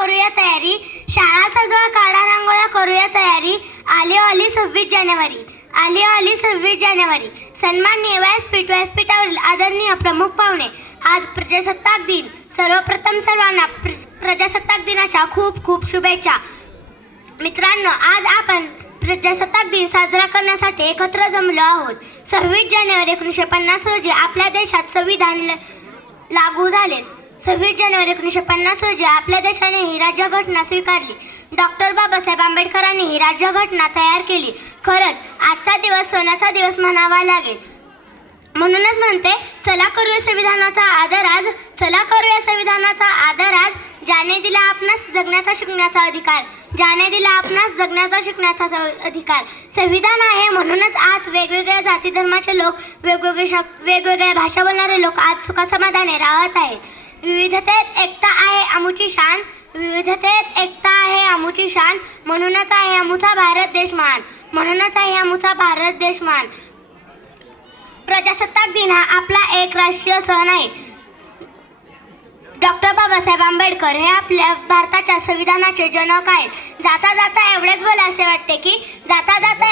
करूया तयारी, शाळा सजवा काढा रांगोळ्या करूया तयारी. आली 26 जानेवारी, आली 26 जानेवारी. सन्माननीय व्यासपीठावरील आदरणीय प्रमुख पाहुणे, आज प्रजासत्ताक दिन. सर्वप्रथम सर्वांना प्रजासत्ताक दिनाच्या खूप खूप शुभेच्छा. मित्रांनो, आज आपण प्रजासत्ताक दिन साजरा करण्यासाठी एकत्र जमलो आहोत. 26 जानेवारी 1950 रोजी आपल्या देशात संविधान लागू झाले. 26 जानेवारी 1950 रोजी आपल्या देशाने ही राज्यघटना स्वीकारली. डॉक्टर बाबासाहेब आंबेडकरांनी ही राज्यघटना तयार केली. खरंच आजचा दिवस सोन्याचा दिवस म्हणावा लागेल. म्हणूनच म्हणते, चला करूया संविधानाचा आदर आज, चला करूया संविधानाचा आदर आज. ज्याने दिला आपणास जगण्याचा शिकण्याचा अधिकार, ज्याने दिला आपणास जगण्याचा शिकण्याचा अधिकार. संविधान आहे म्हणूनच आज वेगवेगळ्या जाती धर्माचे लोक, वेगवेगळ्या भाषा बोलणारे लोक आज सुखासमाधाने राहत आहेत. विविधतेत एकता आहे आमुची शान, विविधतेत एकता आहे आमुची शान. म्हणूनच आहे आमुचा भारत देश महान, म्हणूनच आहे आमुचा भारत देश महान. प्रजासत्ताक दिन हा आपला एक राष्ट्रीय सण आहे. डॉक्टर बाबासाहेब आंबेडकर हे आपल्या भारताच्या संविधानाचे जनक आहेत. जाता जाता एवढेच बोलायचे वाटते की जाता जाता